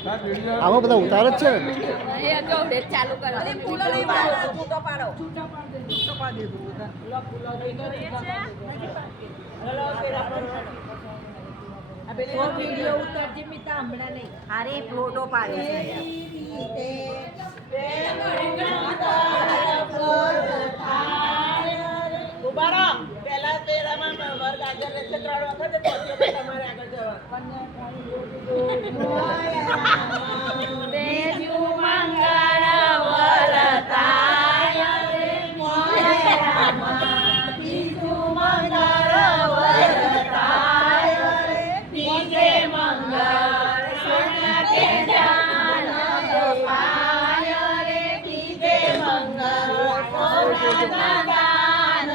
આમાં બધા ઉતાર જ છે ને ચાલુ કરો વિડીયો ઉતારજે મિતા હમણાં નહીં હારે ફોટો પાડે ઉભારો પહેલા પેરામાં વર્ગ આગળ લેશે 3 વખત પછી તમારે આગળ જવાનું દેજુ મંગળ વરતાય રે મોરે રામ દેજુ મંગળ વરતાય રે દીજે મંગળ સોનકે જાન પાય રે દીજે મંગળ સોના દાન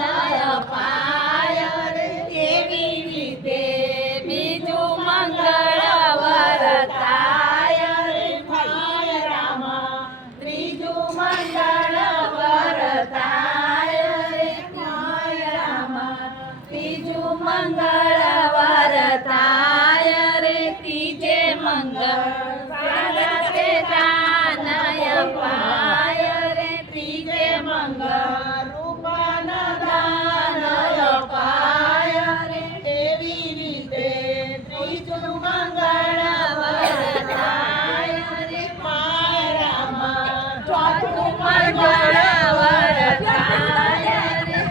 પાય રે એવી રીતે બીજું મંગળ વરતાય રે ભાઈ રામ ત્રીજું મંગળ વરતાય રે ભાઈ રામ ત્રીજું મંગળ વરતાય રે ત્રીજે મંગળ સારતે દાનય પાય રે ત્રીજે મંગળ રૂપન દાનય પાય રે એવી રીતે ત્રીજું મંગળ વરતાય રે ભાઈ રામ ચોથું મંગળ વરતાય રે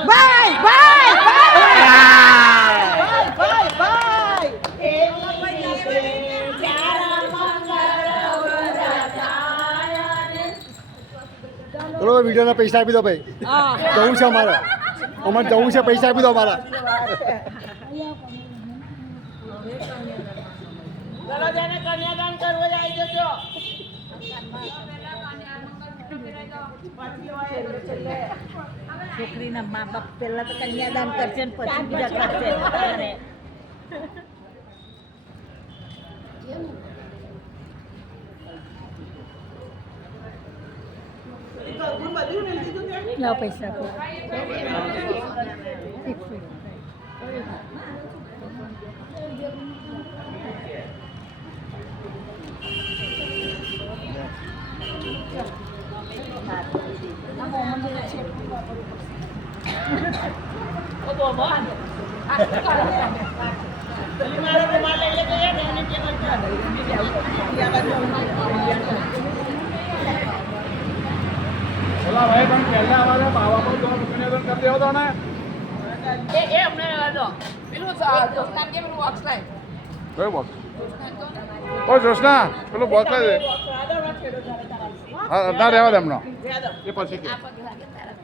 ભાઈ ભાઈ ચલો વિડીયોના પૈસા આપી દો ભાઈ જવું છે અમારે જવું છે પૈસા આપી દો અમારા ચલો જેને કન્યાદાન કરવો જાય જજો છોકરીના મા બાપ પહેલા તો કન્યાદાન કરશે ને પછી બીજા કરશે લાવ પૈસા બોલા ભાઈ પણ પહેલા અમારે બાવા પર કન્યાદાન કરી દેવો તો ને એ અમને દો પેલું દોસ્તાન કે પેલું બોક્સ લાય કયો બોક્સ ઓ જોશના પેલું બોક્સ લાવી દે હા ના રહેવા દે એમનો એ પછી કે આ પગ લાગે તારા